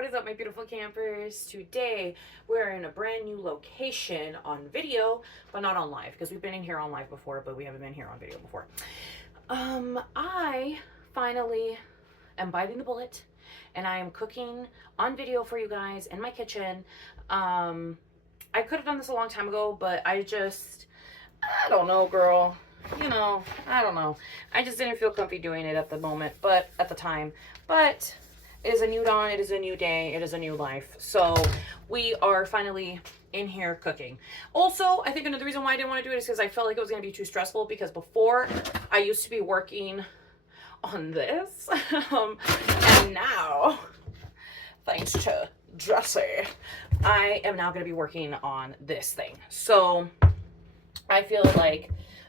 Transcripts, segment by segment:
What is up, my beautiful campers? Today we're in a brand new location on video, but not on live, because we've been in here on live before, but we haven't been here on video before. I finally am biting the bullet, and I am cooking on video for you guys in my kitchen. I could have done this a long time ago, but I don't know, girl. I don't know. I just didn't feel comfy doing it at the moment, but at the time. But it is a new dawn, it is a new day, it is a new life. So we are finally in here cooking. Also, I think another reason why I didn't want to do it is because I felt like it was going to be too stressful, because before I used to be working on this. And now, thanks to Jesse, I am now going to be working on this thing. So I feel like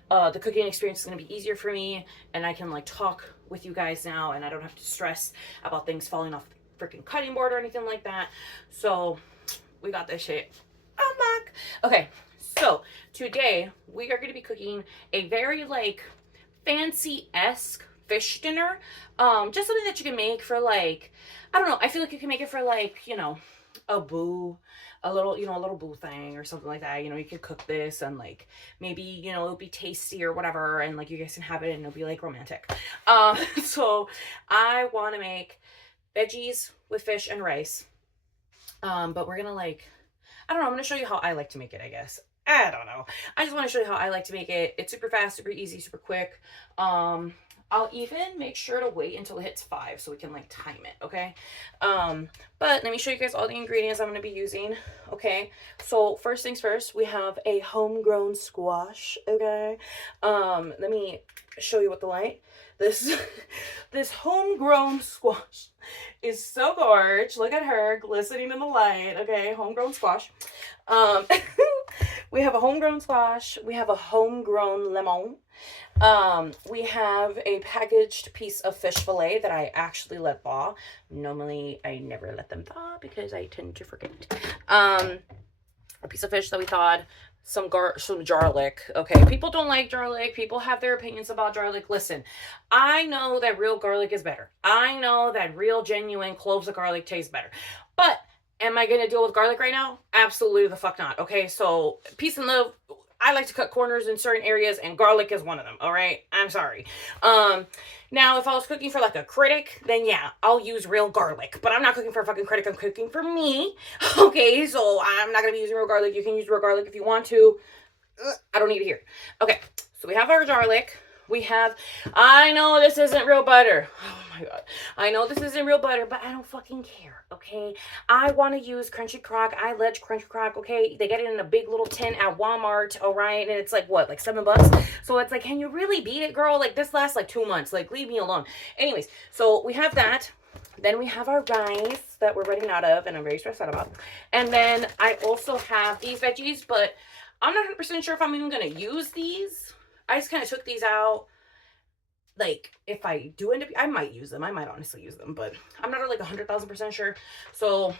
the cooking experience is going to be easier for me, and I can like talk with you guys now, and I don't have to stress about things falling off the freaking cutting board or anything like that. So we got this shit unlocked. Okay, so today we are going to be cooking a very like fancy-esque fish dinner. Just something that you can make for like, I don't know, I feel like you can make it for like, a little boo thing or something like that. You could cook this and like maybe, it'll be tasty or whatever, and like you guys can have it and it'll be like romantic. So I want to make veggies with fish and rice. But we're gonna like, I don't know, I'm gonna show you how I like to make it, I guess. I don't know. I just want to show you how I like to make it. It's super fast, super easy, super quick. I'll even make sure to wait until it hits 5 so we can like time it, okay? But let me show you guys all the ingredients I'm going to be using, okay? So first things first, we have a homegrown squash, okay? Let me show you with the light. This homegrown squash is so gorgeous. Look at her glistening in the light, okay? Homegrown squash. We have a homegrown squash. We have a homegrown lemon. We have a packaged piece of fish fillet that I actually let thaw. Normally, I never let them thaw because I tend to forget. A piece of fish that we thawed, some garlic. Okay, people don't like garlic. People have their opinions about garlic. Listen, I know that real garlic is better. I know that real, genuine cloves of garlic taste better. But am I going to deal with garlic right now? Absolutely the fuck not. Okay, so peace and love. I like to cut corners in certain areas, and garlic is one of them, all right? I'm sorry. Now, if I was cooking for, like, a critic, then, yeah, I'll use real garlic. But I'm not cooking for a fucking critic. I'm cooking for me, okay? So I'm not going to be using real garlic. You can use real garlic if you want to. I don't need it here. Okay, so we have our garlic. We have, I know this isn't real butter. Oh my God. I know this isn't real butter, but I don't fucking care, okay? I want to use Crunchy Crock. I let Crunchy Crock, okay? They get it in a big little tin at Walmart, all right? And it's like, what, like $7? So it's like, can you really beat it, girl? Like, this lasts like 2 months. Like, leave me alone. Anyways, so we have that. Then we have our rice that we're running out of, and I'm very stressed out about. And then I also have these veggies, but I'm not 100% sure if I'm even going to use these. I just kind of took these out. Like, if I do end up, I might use them. I might honestly use them, but I'm not like 100,000% sure. So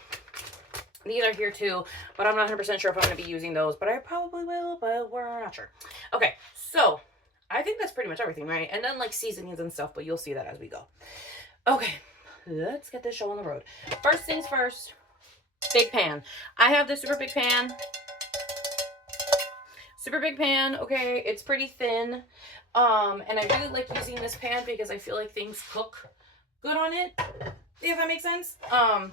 these are here too, but I'm not 100% sure if I'm going to be using those, but I probably will, but we're not sure. Okay, so I think that's pretty much everything, right? And then like seasonings and stuff, but you'll see that as we go. Okay, let's get this show on the road. First things first, big pan. I have this super big pan. Super big pan, okay, it's pretty thin, and I really like using this pan because I feel like things cook good on it, if that makes sense. I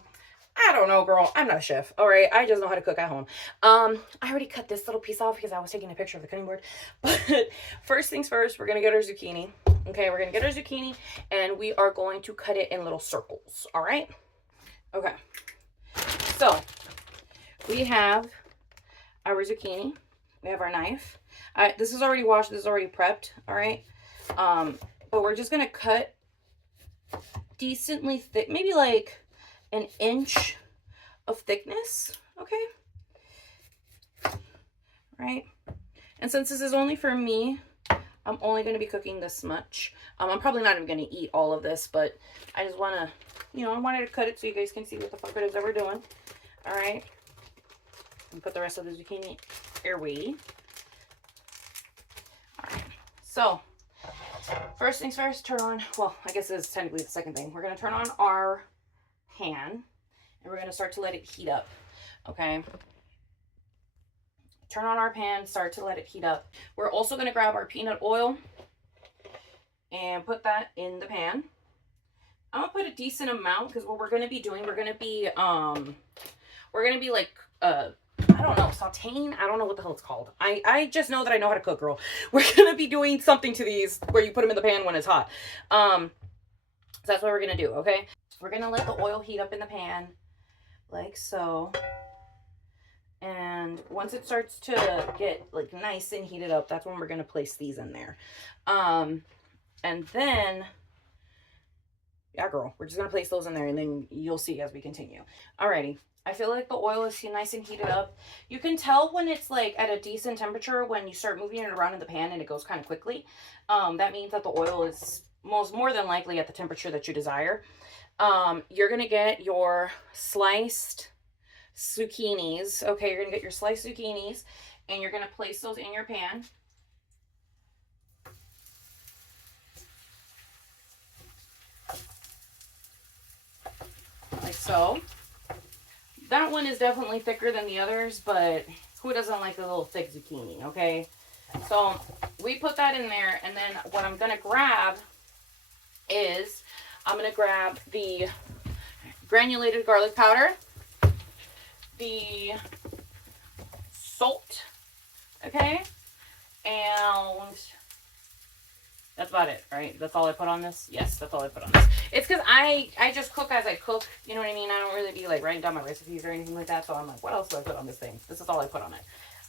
don't know, girl, I'm not a chef, all right, I just know how to cook at home. I already cut this little piece off because I was taking a picture of the cutting board, but first things first, we're gonna get our zucchini, okay, we're gonna get our zucchini, and we are going to cut it in little circles, all right? Okay, so we have our zucchini. We have our knife. This is already washed. This is already prepped. All right. But we're just going to cut decently thick, maybe like an inch of thickness. Okay. Right. And since this is only for me, I'm only going to be cooking this much. I'm probably not even going to eat all of this, but I just want to, I wanted to cut it so you guys can see what the fuck it is that we're doing. All right. And put the rest of the zucchini away. Alright, so first things first, turn on, well, I guess this is technically the second thing. We're going to turn on our pan, And we're going to start to let it heat up. Okay. Turn on our pan, start to let it heat up. We're also going to grab our peanut oil and put that in the pan. I'm gonna put a decent amount because what we're gonna be doing, we're gonna be like I don't know, sauteing. I don't know what the hell it's called. I just know that I know how to cook, girl. We're gonna be doing something to these where you put them in the pan when it's hot. So that's what we're gonna do. Okay, we're gonna let the oil heat up in the pan like so. And once it starts to get like nice and heated up, that's when we're gonna place these in there. And then, yeah, girl, we're just going to place those in there and then you'll see as we continue. Alrighty. I feel like the oil is nice and heated up. You can tell when it's like at a decent temperature when you start moving it around in the pan and it goes kind of quickly. That means that the oil is more than likely at the temperature that you desire. You're going to get your sliced zucchinis. Okay, you're going to get your sliced zucchinis and you're going to place those in your pan. Like so. That one is definitely thicker than the others, but who doesn't like a little thick zucchini, okay? So we put that in there, and then what I'm going to grab is I'm going to grab the granulated garlic powder, the salt, okay? And that's about it, right? That's all I put on this? Yes, that's all I put on this. It's because I just cook as I cook. You know what I mean? I don't really be like writing down my recipes or anything like that. So I'm like, what else do I put on this thing? This is all I put on it.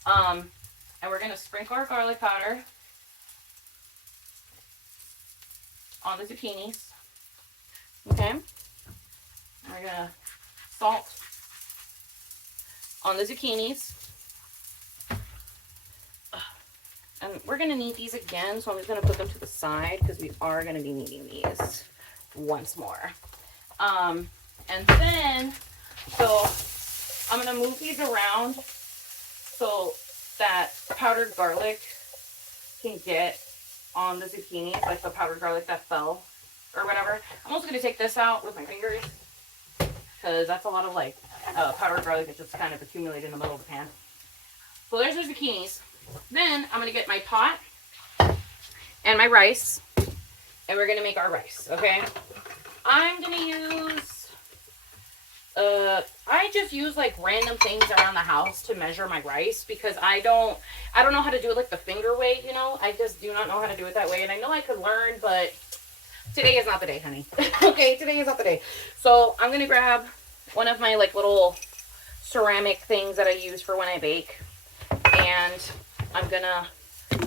And we're going to sprinkle our garlic powder on the zucchinis. Okay? And we're going to salt on the zucchinis. And we're going to need these again, so I'm just going to put them to the side because we are going to be needing these once more. And then, so I'm going to move these around so that powdered garlic can get on the zucchini, like the powdered garlic that fell or whatever. I'm also going to take this out with my fingers because that's a lot of like powdered garlic that just kind of accumulated in the middle of the pan. So there's the zucchinis. Then I'm going to get my pot and my rice, and we're going to make our rice, okay? I'm going to use, I just use like random things around the house to measure my rice because I don't know how to do it like the finger weight, you know? I just do not know how to do it that way, and I know I could learn, but today is not the day, honey. Okay, today is not the day. So I'm going to grab one of my like little ceramic things that I use for when I bake, and I'm going to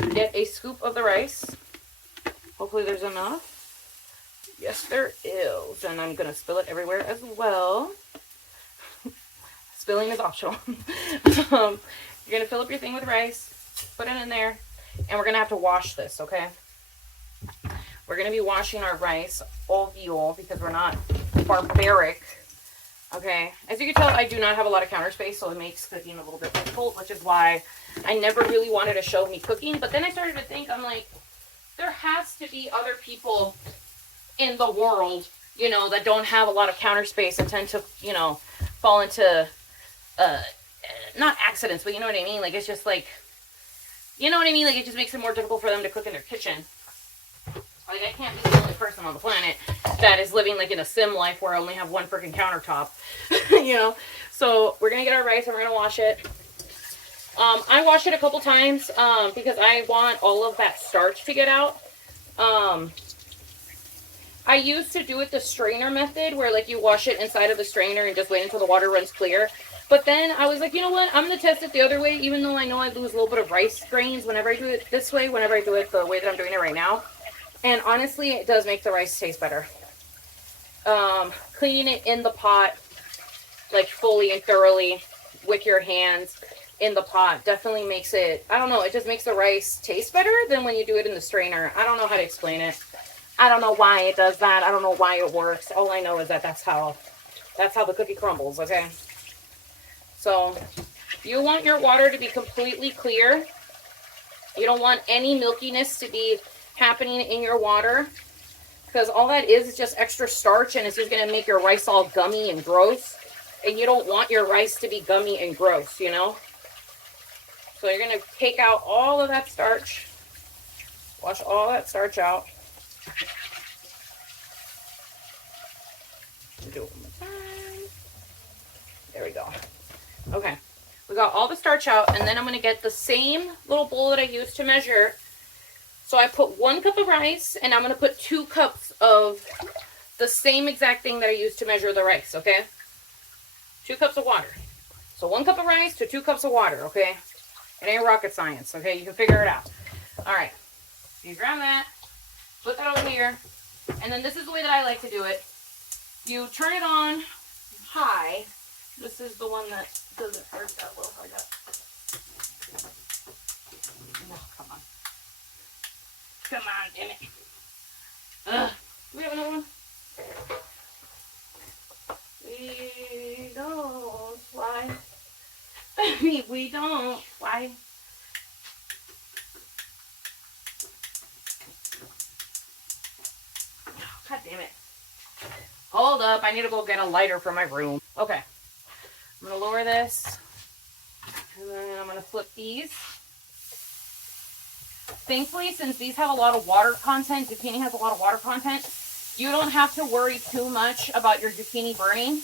get a scoop of the rice. Hopefully there's enough. Yes, there is. And I'm going to spill it everywhere as well. Spilling is optional. You're going to fill up your thing with rice. Put it in there. And we're going to have to wash this, okay? We're going to be washing our rice all because we're not barbaric. Okay, as you can tell, I do not have a lot of counter space, so it makes cooking a little bit difficult, which is why I never really wanted to show me cooking. But then I started to think, I'm like, there has to be other people in the world, you know, that don't have a lot of counter space and tend to, you know, fall into, not accidents, but you know what I mean? Like, it's just like, you know what I mean? Like, it just makes it more difficult for them to cook in their kitchen. Like, I can't be the only person on the planet that is living, like, in a sim life where I only have one freaking countertop, you know? So, we're going to get our rice and we're going to wash it. I wash it a couple times because I want all of that starch to get out. I used to do it the strainer method where, like, you wash it inside of the strainer and just wait until the water runs clear. But then I was like, you know what? I'm going to test it the other way, even though I know I lose a little bit of rice grains whenever I do it this way, whenever I do it the way that I'm doing it right now. And honestly, it does make the rice taste better. Cleaning it in the pot, like fully and thoroughly with your hands in the pot definitely makes it, I don't know, it just makes the rice taste better than when you do it in the strainer. I don't know how to explain it. I don't know why it does that. I don't know why it works. All I know is that that's how the cookie crumbles, okay? So you want your water to be completely clear. You don't want any milkiness to be happening in your water because all that is just extra starch and it's just going to make your rice all gummy and gross. and you don't want your rice to be gummy and gross, you know? So you're going to take out all of that starch. Wash all that starch out. Do it one more time. There we go. Okay. We got all the starch out, and then I'm going to get the same little bowl that I used to measure. So I put 1 cup of rice, and I'm going to put 2 cups of the same exact thing that I used to measure the rice, okay? 2 cups of water. So 1 cup of rice to 2 cups of water, okay? It ain't rocket science, okay? You can figure it out. All right. You grab that, put that over here, and then this is the way that I like to do it. You turn it on high. This is the one that doesn't work that well. I got. Oh, come on. Come on, damn it. Do we have another one? We don't. Why? We don't. Why? God damn it. Hold up. I need to go get a lighter for my room. Okay. I'm going to lower this. And then I'm going to flip these. Thankfully, since these have a lot of water content, zucchini has a lot of water content, you don't have to worry too much about your zucchini burning.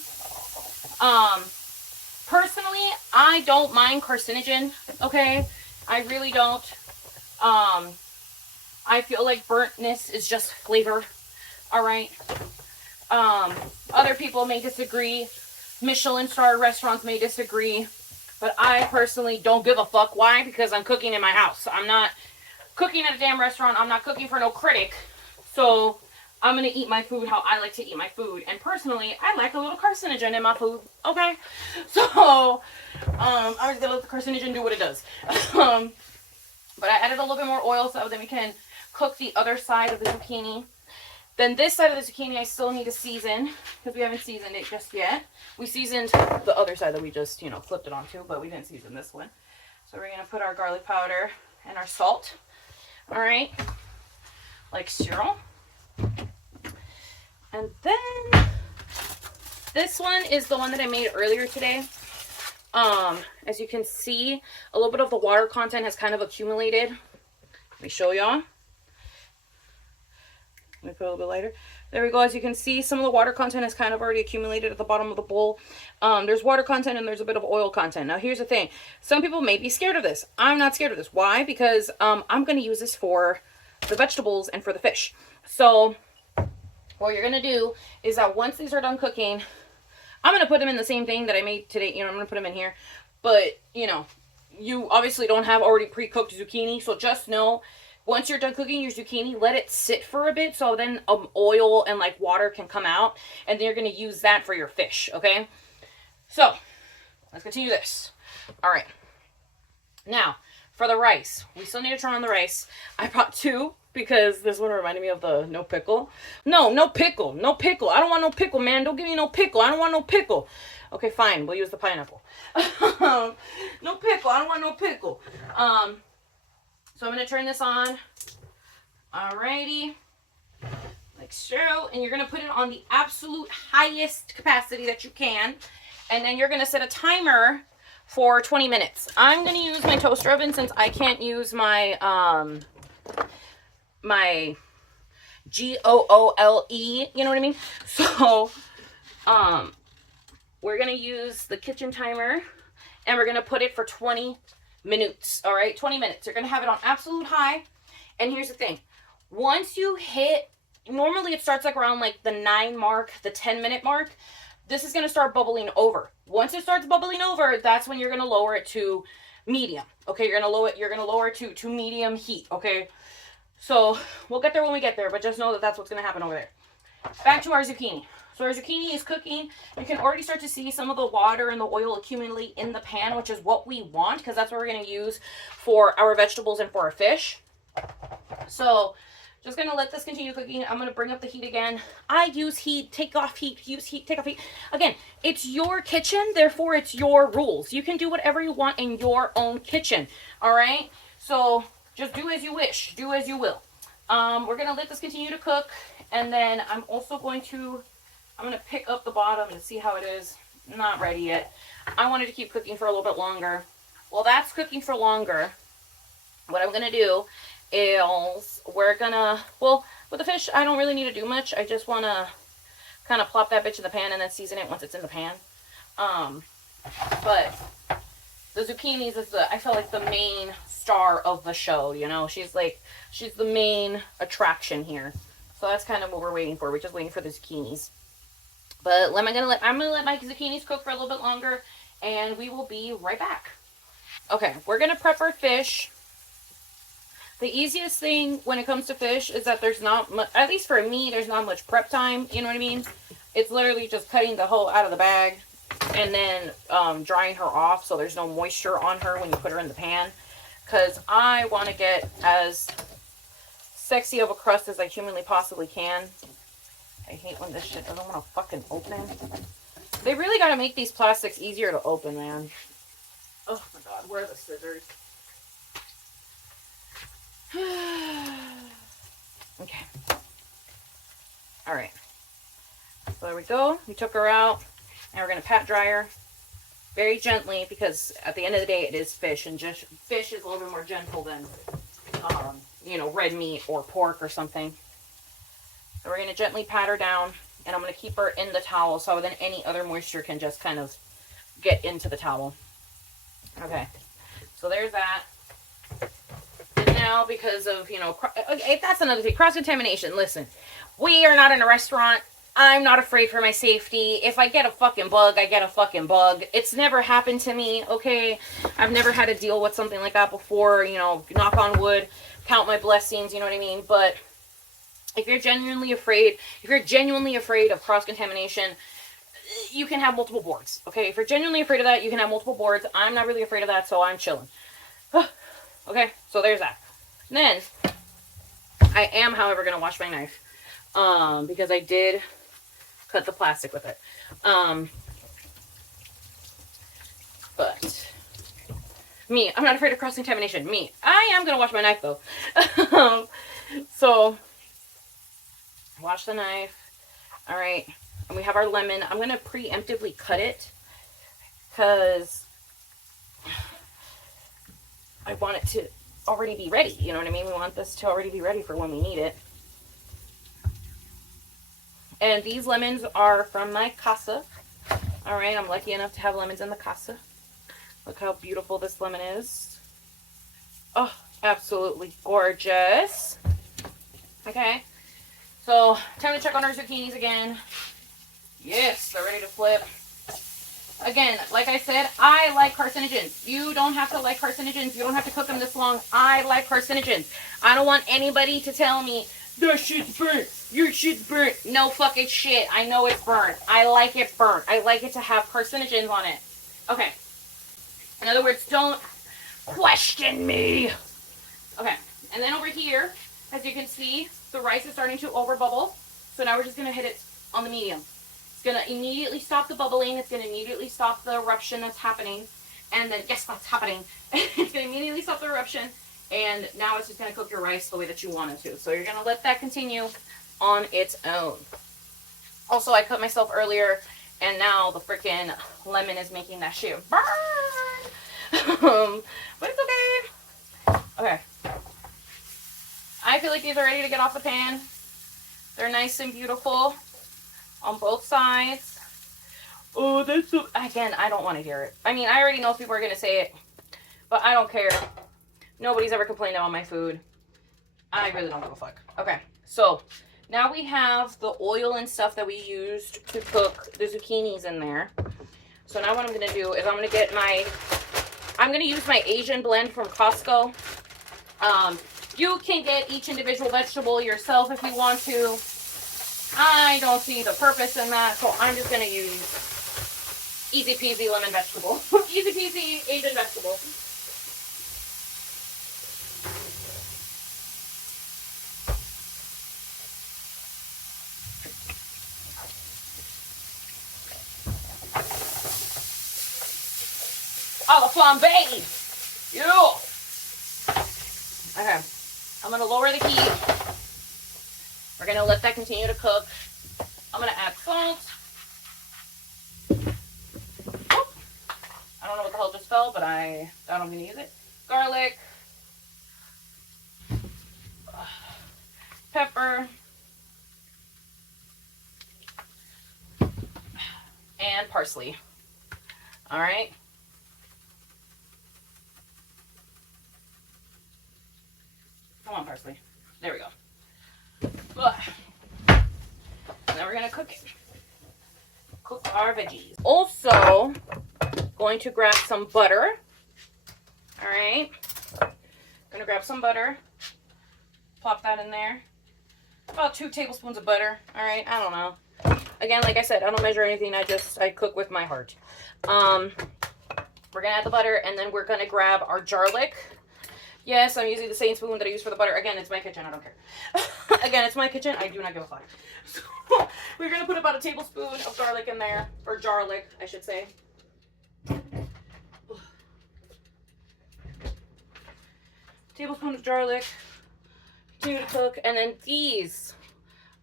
Personally, I don't mind carcinogen, okay? I really don't. I feel like burntness is just flavor, all right? Other people may disagree. Michelin-star restaurants may disagree. But I personally don't give a fuck. Why? Because I'm cooking in my house. I'm not cooking at a damn restaurant. I'm not cooking for no critic. So I'm going to eat my food how I like to eat my food. And personally, I like a little carcinogen in my food. Okay? So I'm just going to let the carcinogen do what it does. But I added a little bit more oil so that we can cook the other side of the zucchini. Then this side of the zucchini I still need to season because we haven't seasoned it just yet. We seasoned the other side that we just, flipped it onto, but we didn't season this one. So we're going to put our garlic powder and our salt. All right. Like so. And then this one is the one that I made earlier today. As you can see, a little bit of the water content has kind of accumulated. Let me show y'all. Let me put a little bit lighter. There we go. As you can see, some of the water content has kind of already accumulated at the bottom of the bowl. There's water content and there's a bit of oil content. Now, here's the thing. Some people may be scared of this. I'm not scared of this. Why? Because I'm going to use this for the vegetables and for the fish. So what you're going to do is that once these are done cooking, I'm going to put them in the same thing that I made today. I'm going to put them in here. But, you obviously don't have already pre-cooked zucchini. So just know, once you're done cooking your zucchini, let it sit for a bit so then oil and like water can come out, and then you're going to use that for your fish, okay? So, let's continue this. All right. Now, for the rice, we still need to turn on the rice. I brought 2 because this one reminded me of the no pickle. No pickle. No pickle. I don't want no pickle, man. Don't give me no pickle. I don't want no pickle. Okay, fine. We'll use the pineapple. No pickle. I don't want no pickle. So I'm going to turn this on. Alrighty. Like so. And you're going to put it on the absolute highest capacity that you can. And then you're going to set a timer for 20 minutes. I'm going to use my toaster oven since I can't use my, my GOOLE, you know what I mean? So, we're going to use the kitchen timer and we're going to put it for 20 minutes. All right, 20 minutes. You're going to have it on absolute high. And here's the thing. Once you hit, normally it starts like around like the 9 mark, the 10-minute mark. This is going to start bubbling over. Once it starts bubbling over, that's when you're going to lower it to medium. Okay, you're going to lower it to medium heat, okay? So, we'll get there when we get there, but just know that that's what's going to happen over there. Back to our zucchini. So our zucchini is cooking. You can already start to see some of the water and the oil accumulate in the pan, which is what we want because that's what we're going to use for our vegetables and for our fish. So just going to let this continue cooking. I'm going to bring up the heat again. I use heat, take off heat, use heat, take off heat. Again, it's your kitchen, therefore it's your rules. You can do whatever you want in your own kitchen, all right? So just do as you wish, do as you will. We're going to let this continue to cook, and then I'm also going to pick up the bottom and see how it is. not ready yet. I wanted to keep cooking for a little bit longer. Well, that's cooking for longer. What I'm going to do is we're going to, well, with the fish, I don't really need to do much. I just want to kind of plop that bitch in the pan and then season it once it's in the pan. But the zucchinis is I feel like the main star of the show, you know. She's the main attraction here. So that's kind of what we're waiting for. We're just waiting for the zucchinis. But I'm gonna let my zucchinis cook for a little bit longer, and we will be right back. Okay, we're gonna prep our fish. The easiest thing when it comes to fish is that there's not much, at least for me, there's not much prep time. You know what I mean? It's literally just cutting the hull out of the bag and then drying her off so there's no moisture on her when you put her in the pan. Because I want to get as sexy of a crust as I humanly possibly can. I hate when this shit doesn't want to fucking open. They really got to make these plastics easier to open, man. Oh my god, where are the scissors? Okay. Alright. So there we go. We took her out. Now we're going to pat dry her very gently because at the end of the day it is fish. And just fish is a little bit more gentle than, you know, red meat or pork or something. So we're going to gently pat her down. And I'm going to keep her in the towel so then any other moisture can just kind of get into the towel. Okay. So there's that. Now because of, you know, that's another thing, cross-contamination. Listen, we are not in a restaurant. I'm not afraid for my safety. If I get a fucking bug, I get a fucking bug. It's never happened to me, okay? I've never had to deal with something like that before, you know, knock on wood, count my blessings, you know what I mean? But if you're genuinely afraid of cross-contamination, you can have multiple boards, okay? If you're genuinely afraid of that, you can have multiple boards. I'm not really afraid of that, so I'm chilling. Okay, so there's that. And then, I am, however, going to wash my knife. Because I did cut the plastic with it. But, me, I'm not afraid of cross-contamination. Me, I am going to wash my knife, though. So, wash the knife. Alright, and we have our lemon. I'm going to preemptively cut it. Because I want it to already be ready. You know what I mean? We want this to already be ready for when we need it. And these lemons are from my casa. Alright, I'm lucky enough to have lemons in the casa. Look how beautiful this lemon is. Oh, absolutely gorgeous. Okay. So, time to check on our zucchinis again. Yes, they're ready to flip. Again, like I said, I like carcinogens. You don't have to like carcinogens. You don't have to cook them this long. I like carcinogens. I don't want anybody to tell me, that shit's burnt. Your shit's burnt. No fucking shit. I know it's burnt. I like it burnt. I like it to have carcinogens on it. Okay. In other words, don't question me. Okay. And then over here, as you can see, the rice is starting to overbubble. So now we're just going to hit it on the medium. It's going to immediately stop the bubbling. It's going to immediately stop the eruption that's happening. And then, yes, that's happening. It's going to immediately stop the eruption. And now it's just going to cook your rice the way that you want it to. So you're going to let that continue on its own. Also, I cut myself earlier, and now the freaking lemon is making that shit burn. But it's okay. Okay. I feel like these are ready to get off the pan. They're nice and beautiful on both sides. Oh, that's so... Again, I don't want to hear it. I mean, I already know people are going to say it, but I don't care. Nobody's ever complained about my food. I really don't give a fuck. Okay, so now we have the oil and stuff that we used to cook the zucchinis in there. So now what I'm going to do is I'm going to use my Asian blend from Costco. You can get each individual vegetable yourself if you want to. I don't see the purpose in that, so I'm just going to use easy peasy lemon vegetable. Easy peasy Asian vegetable. A la flambe. Yeah. Okay. I'm going to lower the heat. We're going to let that continue to cook. I'm going to add salt. hell just fell, but I don't even use it. Garlic, pepper, and parsley. All right. Come on, parsley. There we go. And then we're gonna cook it. Cook our veggies. Also, going to grab some butter. All right. Gonna grab some butter. Plop that in there. About 2 tablespoons of butter. All right. I don't know. Again, like I said, I don't measure anything. I cook with my heart. We're gonna add the butter, and then we're gonna grab our garlic. Yes, I'm using the same spoon that I use for the butter. Again, it's my kitchen. I don't care. Again, it's my kitchen. I do not give a fuck. So, we're going to put about a tablespoon of garlic in there. Or garlic, I should say. Tablespoon of garlic. Continue to cook. And then these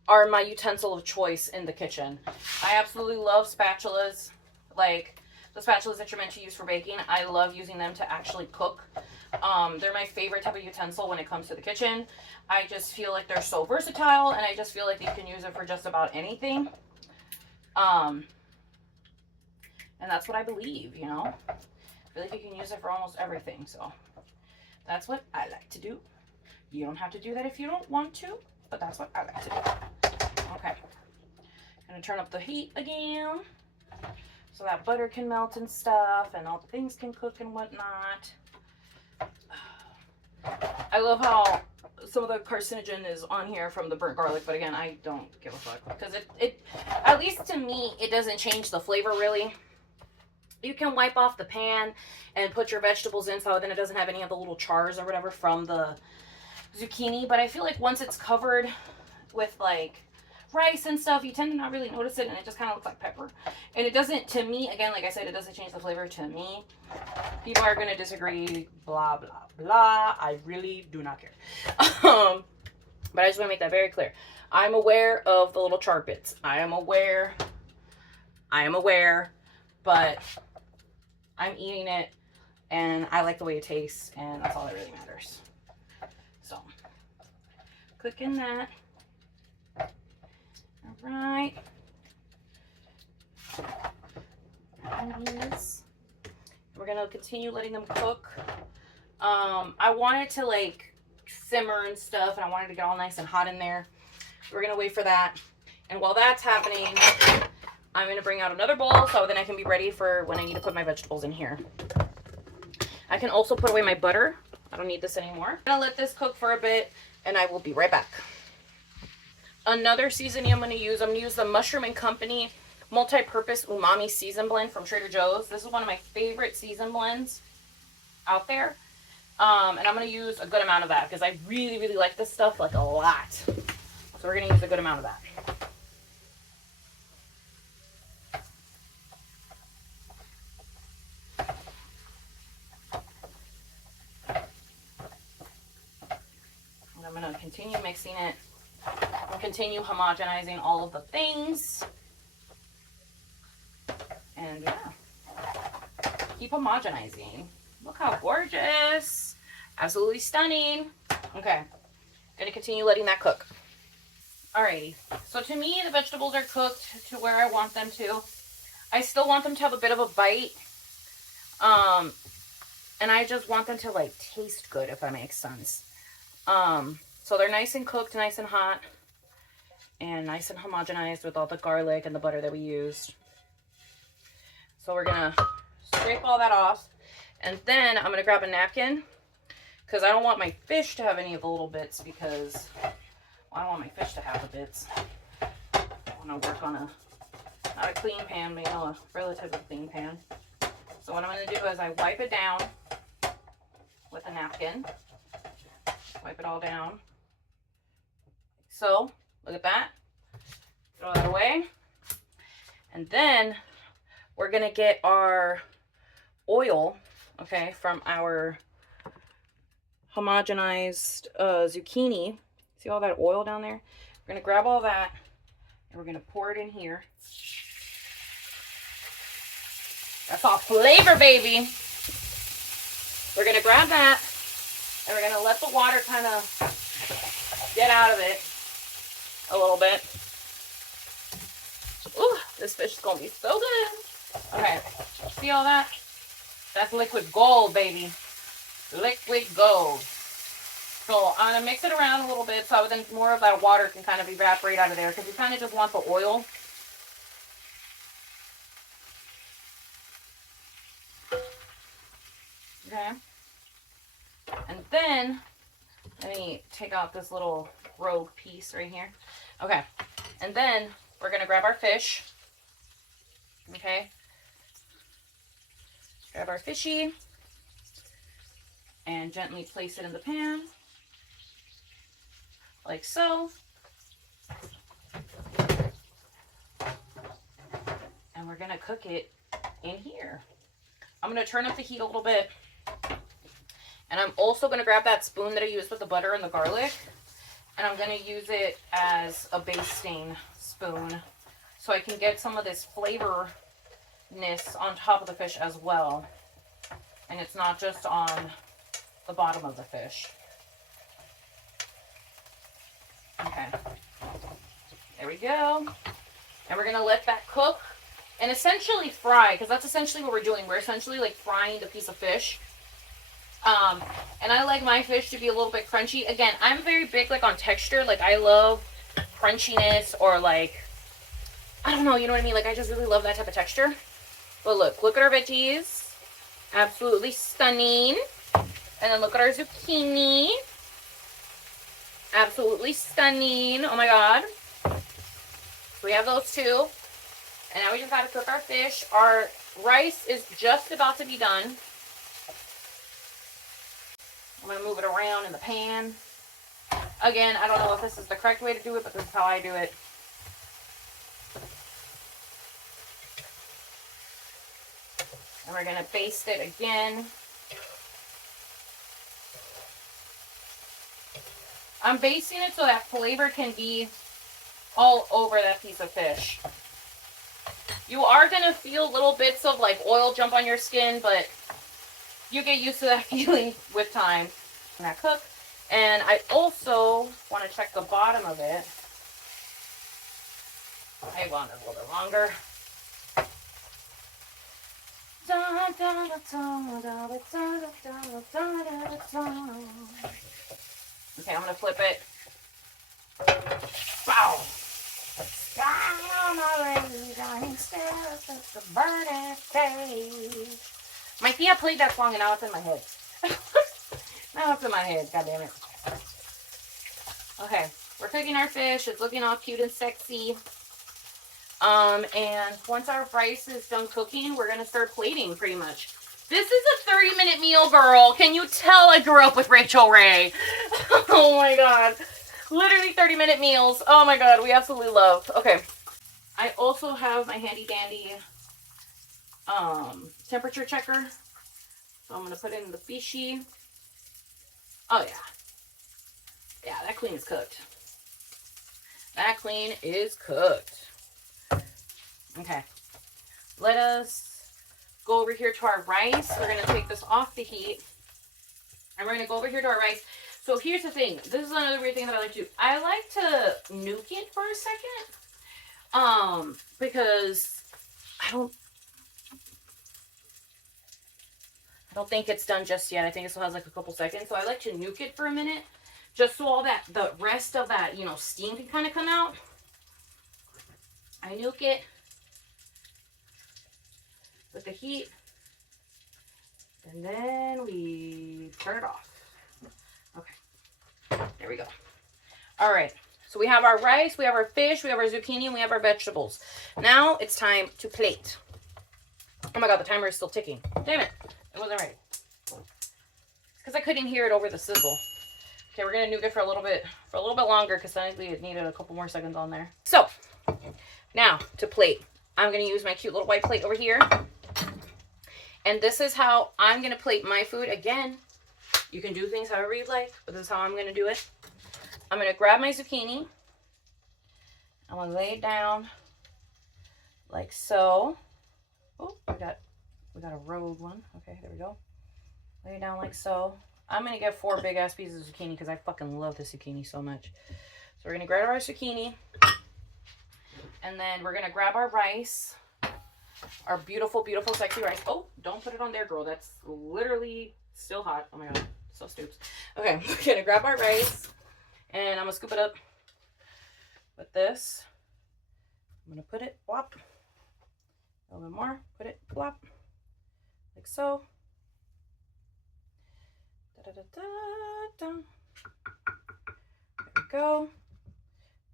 are my utensil of choice in the kitchen. I absolutely love spatulas. Like the spatulas that you're meant to use for baking. I love using them to actually cook. They're my favorite type of utensil when it comes to the kitchen. I just feel like they're so versatile, and I just feel like you can use it for just about anything. And that's what I believe, you know. I feel like you can use it for almost everything, so that's what I like to do. You don't have to do that if you don't want to, but that's what I like to do. Okay. Gonna turn up the heat again so that butter can melt and stuff, and all the things can cook and whatnot. I love how some of the carcinogen is on here from the burnt garlic, but again, I don't give a fuck because it at least to me, it doesn't change the flavor really. You can wipe off the pan and put your vegetables in so then it doesn't have any of the little chars or whatever from the zucchini, but I feel like once it's covered with like rice and stuff, you tend to not really notice it, and it just kind of looks like pepper. And it doesn't, to me, again, like I said, it doesn't change the flavor to me. People are going to disagree, blah, blah, blah. I really do not care. But I just want to make that very clear. I'm aware of the little char bits. I am aware, but I'm eating it, and I like the way it tastes, and that's all that really matters. So, cooking that. All right. We're gonna continue letting them cook. I wanted to like simmer and stuff, and I wanted to get all nice and hot in there. We're gonna wait for that, and while that's happening, I'm gonna bring out another bowl so then I can be ready for when I need to put my vegetables in here. I can also put away my butter. I don't need this anymore. I'm gonna let this cook for a bit, and I will be right back. Another seasoning I'm going to use the Mushroom and Company multi-purpose umami season blend from Trader Joe's. This is one of my favorite season blends out there. And I'm going to use a good amount of that because I really, really like this stuff, like a lot. So we're going to use a good amount of that. And I'm going to continue mixing it. We'll continue homogenizing all of the things. And yeah, keep homogenizing. Look how gorgeous. Absolutely stunning. Okay, gonna continue letting that cook. Alrighty, so to me, the vegetables are cooked to where I want them to. I still want them to have a bit of a bite. And I just want them to like taste good, if that makes sense. So they're nice and cooked, nice and hot, and nice and homogenized with all the garlic and the butter that we used. So we're gonna scrape all that off, and then I'm gonna grab a napkin because I don't want my fish to have any of the little bits because I don't want my fish to have the bits. I want to work on not a clean pan, but you know, a relatively clean pan. So what I'm gonna do is I wipe it down with a napkin. Wipe it all down. So, look at that. Throw that away. And then we're going to get our oil, okay, from our homogenized zucchini. See all that oil down there? We're going to grab all that and we're going to pour it in here. That's all flavor, baby. we're going to grab that, and we're going to let the water kind of get out of it a little bit. Ooh, this fish is going to be so good. Okay, see all that? That's liquid gold, baby. Liquid gold. So I'm going to mix it around a little bit so then more of that water can kind of evaporate out of there, because we kind of just want the oil. Okay. And then, let me take out this little rogue piece right here. Okay. And then we're going to grab our fish. Okay. Grab our fishy and gently place it in the pan. Like so. And we're going to cook it in here. I'm going to turn up the heat a little bit. And I'm also going to grab that spoon that I used with the butter and the garlic. And I'm going to use it as a basting spoon. So I can get some of this flavorness on top of the fish as well. And it's not just on the bottom of the fish. Okay. There we go. And we're going to let that cook and essentially fry, because that's essentially what we're doing. We're essentially like frying the piece of fish. And I like my fish to be a little bit crunchy. Again, I'm very big like on texture. Like I love crunchiness, or like, I don't know, you know what I mean? Like I just really love that type of texture. But look at our veggies. Absolutely stunning. And then look at our zucchini. Absolutely stunning. Oh my God. We have those two. And now we just gotta cook our fish. Our rice is just about to be done. I'm going to move it around in the pan. Again, I don't know if this is the correct way to do it, but this is how I do it. And we're going to baste it again. I'm basting it so that flavor can be all over that piece of fish. You are going to feel little bits of like oil jump on your skin, but you get used to that feeling with time. And that cook. And I also want to check the bottom of it. I want it a little bit longer. Okay, I'm going to flip it. Wow. My Thea played that song and now it's in my head. Now it's in my head, god damn it. Okay, we're cooking our fish. It's looking all cute and sexy. And once our rice is done cooking, we're gonna start plating pretty much. This is a 30-minute meal, girl. Can you tell I grew up with Rachel Ray? Oh my God. Literally 30-minute meals. Oh my God, we absolutely love. Okay. I also have my handy dandy temperature checker. So I'm gonna put it in the fishy. Oh yeah. Yeah, that queen is cooked. That queen is cooked. Okay. Let us go over here to our rice. We're going to take this off the heat. And we're going to go over here to our rice. So here's the thing. This is another weird thing that I like to do. I like to nuke it for a second. Because I don't think it's done just yet. I think it still has like a couple seconds. So I like to nuke it for a minute. Just so all that, the rest of that, you know, steam can kind of come out. I nuke it with the heat. And then we turn it off. Okay. There we go. All right. So we have our rice, we have our fish, we have our zucchini, and we have our vegetables. Now it's time to plate. Oh my God, the timer is still ticking. Damn it. It wasn't ready. Because I couldn't hear it over the sizzle. Okay, we're going to nuke it for a little bit longer because I think it needed a couple more seconds on there. So, now to plate. I'm going to use my cute little white plate over here. And this is how I'm going to plate my food. Again, you can do things however you like, but this is how I'm going to do it. I'm going to grab my zucchini. I'm going to lay it down like so. Oh, we got a rogue one. Okay, there we go. Lay it down like so. I'm going to get 4 big ass pieces of zucchini because I fucking love the zucchini so much. So we're going to grab our zucchini. And then we're going to grab our rice. Our beautiful, beautiful, sexy rice. Oh, don't put it on there, girl. That's literally still hot. Oh my god. So stoops. Okay, we're going to grab our rice. And I'm going to scoop it up with this. I'm going to put it, blop. A little bit more. Put it, blop. Like so. Da, da, da, da, da. There we go.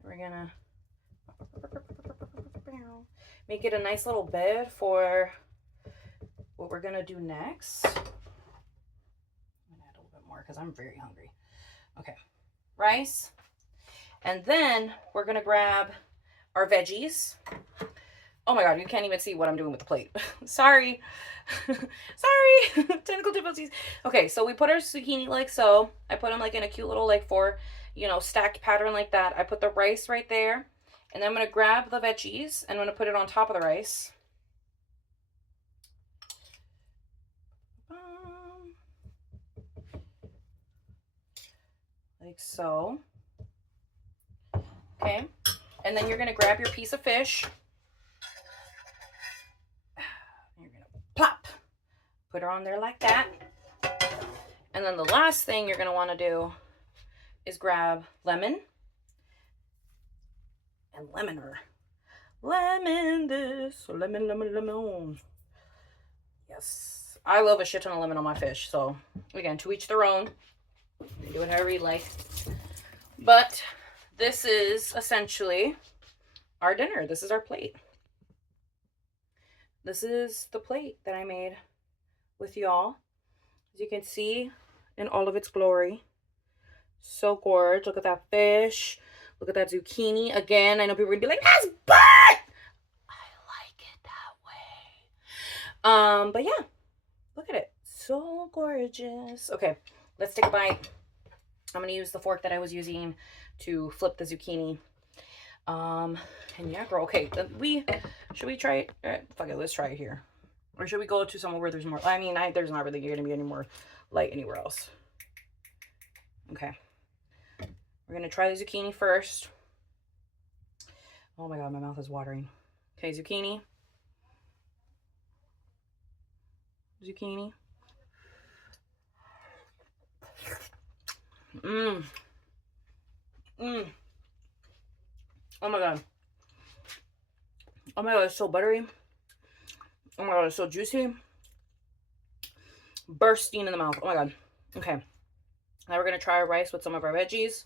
We're gonna make it a nice little bed for what we're gonna do next. I'm gonna add a little bit more because I'm very hungry. Okay, rice. And then we're gonna grab our veggies. Oh my god, you can't even see what I'm doing with the plate. Sorry. Sorry. Technical difficulties. Okay, so we put our zucchini like so. I put them like in a cute little like 4, you know, stacked pattern like that. I put the rice right there. And then I'm going to grab the veggies and I'm going to put it on top of the rice. Like so. Okay. And then you're going to grab your piece of fish. You're going to plop. Put her on there like that. And then the last thing you're going to want to do is grab lemon. And lemon her. Lemon this. Lemon, lemon, lemon. Yes. I love a shit ton of lemon on my fish. So, again, to each their own. Do it however you like. But this is essentially our dinner. This is our plate. This is the plate that I made with y'all. As you can see, in all of its glory. So gorgeous. Look at that fish. Look at that zucchini. Again, I know people are going to be like, that's burnt! I like it that way. But yeah. Look at it. So gorgeous. Okay, let's take a bite. I'm going to use the fork that I was using to flip the zucchini. And yeah, girl. Okay, should we try it? Fuck it, let's try it here. Or should we go to somewhere where there's more? I mean, there's not really going to be any more light anywhere else. Okay. We're going to try the zucchini first. Oh my god, my mouth is watering. Okay, zucchini. Zucchini. Mmm. Mmm. Oh my god. Oh my god, it's so buttery. Oh my god, it's so juicy. Bursting in the mouth. Oh my god. Okay. Now we're going to try our rice with some of our veggies.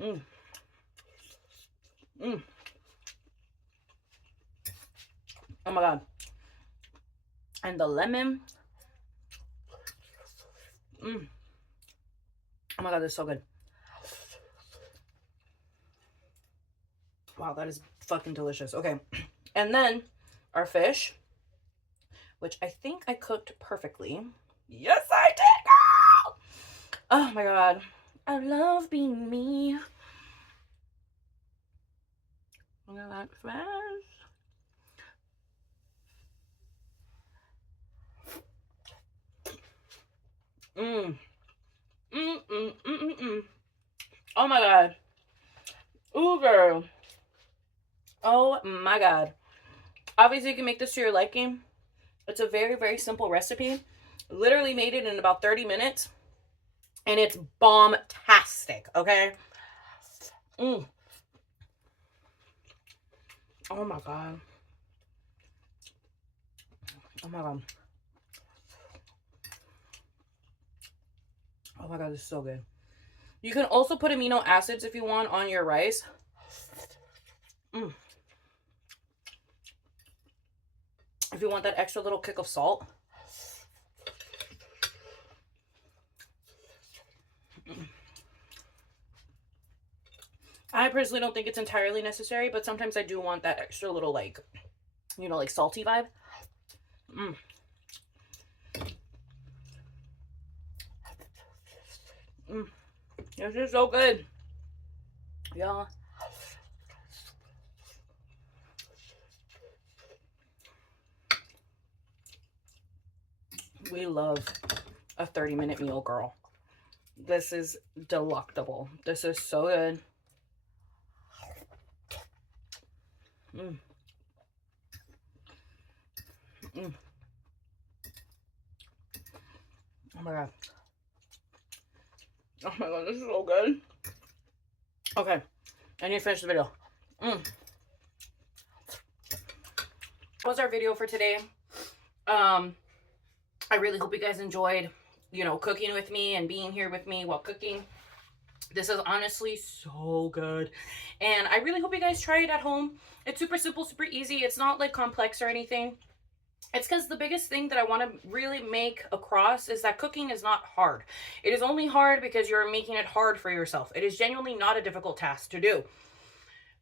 Mmm. Mmm. Oh my god. And the lemon. Mmm. Oh my god, this is so good. Wow, that is fucking delicious. Okay. And then our fish, which I think I cooked perfectly. Yes, I did, girl! Oh my god. I love being me. Look at that fish. Mmm. Mmm, mmm, mmm, mmm, mmm. Oh my god. Ooh, girl. Oh my god. Obviously, you can make this to your liking. It's a very, very simple recipe. Literally made it in about 30 minutes. And it's bomb-tastic, okay? Mmm. Oh my god. Oh my god. Oh my god, this is so good. You can also put amino acids if you want on your rice. Mmm. If you want that extra little kick of salt. I personally don't think it's entirely necessary, but sometimes I do want that extra little, like, you know, like salty vibe. Mmm. Mmm. This is so good. Y'all. We love a 30-minute meal, girl. This is delectable. This is so good. Mm. Mm. Oh my god. Oh my god, this is so good. Okay, I need to finish the video. That was our video for today. I really hope you guys enjoyed, you know, cooking with me and being here with me while cooking. This is honestly so good. And I really hope you guys try it at home. It's super simple, super easy. It's not like complex or anything. It's because the biggest thing that I want to really make across is that cooking is not hard. It is only hard because you're making it hard for yourself. It is genuinely not a difficult task to do.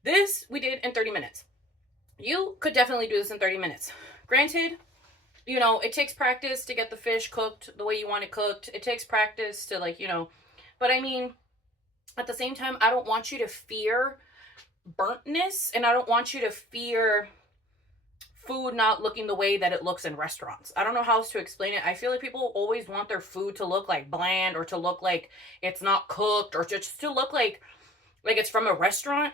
This we did in 30 minutes. You could definitely do this in 30 minutes. Granted, you know, it takes practice to get the fish cooked the way you want it cooked. It takes practice to, like, you know, but I mean, at the same time, I don't want you to fear burntness, and I don't want you to fear food not looking the way that it looks in restaurants. I don't know how else to explain it. I feel like people always want their food to look like bland, or to look like it's not cooked, or just to look like it's from a restaurant.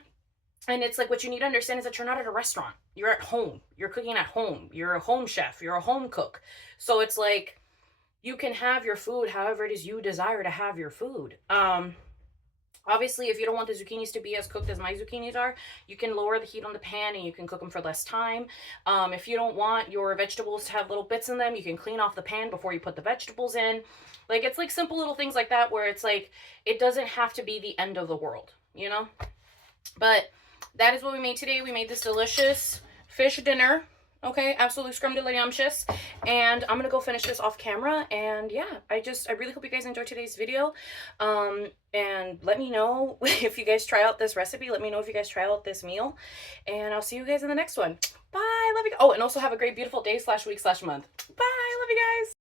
And it's like, what you need to understand is that you're not at a restaurant. You're at home. You're cooking at home. You're a home chef. You're a home cook. So it's like, you can have your food however it is you desire to have your food. Obviously, if you don't want the zucchinis to be as cooked as my zucchinis are, you can lower the heat on the pan and you can cook them for less time. If you don't want your vegetables to have little bits in them, you can clean off the pan before you put the vegetables in. Like, it's like simple little things like that where it's like, it doesn't have to be the end of the world, you know? But that is what we made today. We made this delicious fish dinner. Okay, absolutely scrumdiddlyumptious. And I'm gonna go finish this off camera. And yeah, I really hope you guys enjoyed today's video. And let me know if you guys try out this recipe. Let me know if you guys try out this meal. And I'll see you guys in the next one. Bye, love you. Oh, and also have a great, beautiful day /week/month. Bye, love you guys.